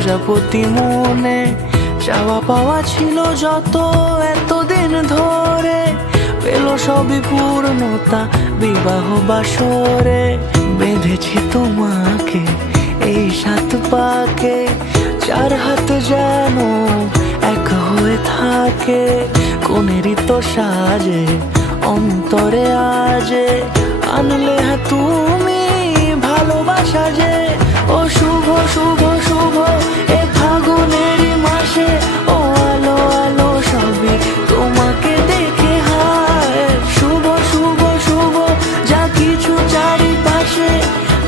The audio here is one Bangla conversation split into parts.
প্রজাপতি মনে চাওয়া পাওয়া ছিল যত এতদিন ধরে, পেল সবই পূর্ণতা বিবাহ বাসরে। বেঁধেছি তোমাকে এই 7 পাকে, 4 হাত যেন এক হয়ে থাকে। কোনেরই তো সাজে অন্তরে আজে, আনলে তুমি ভালোবাসা যে। ও শুভ শুভ শুভ এ ফাগুনেরই মাসে, ও আলো আলো সবই তোমাকে দেখে হায়। শুভ শুভ শুভ যা কিছু চারিপাশে,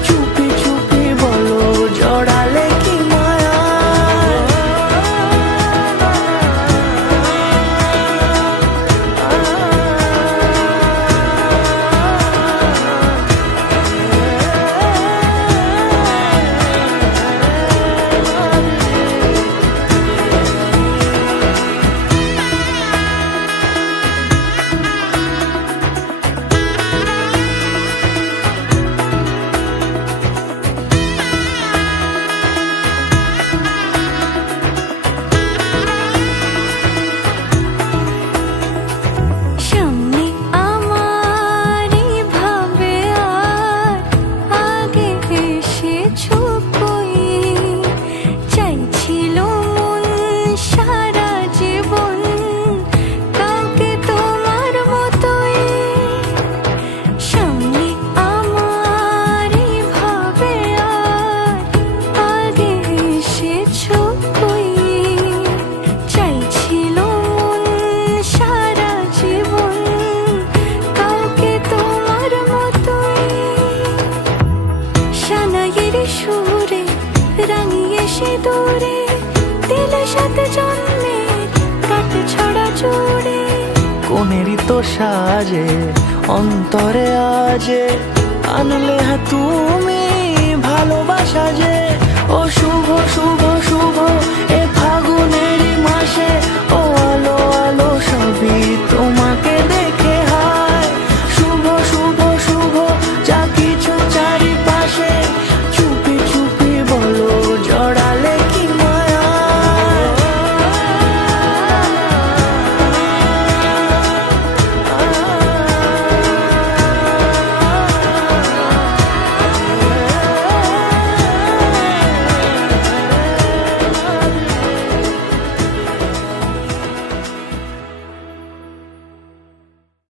চুপি চুপি বলো জড়ালে কি মায়া। সুরে রাঙিয়ে সে দূরে দিলে 7 জন্মের কাট ছড়া জোড়ে। কোনেরই তো সাজে অন্তরে আজে, আনলে তুমি ভালোবাসা যে। ও শুভ শুভ শুভ এ ফাগুনেরই মাসে,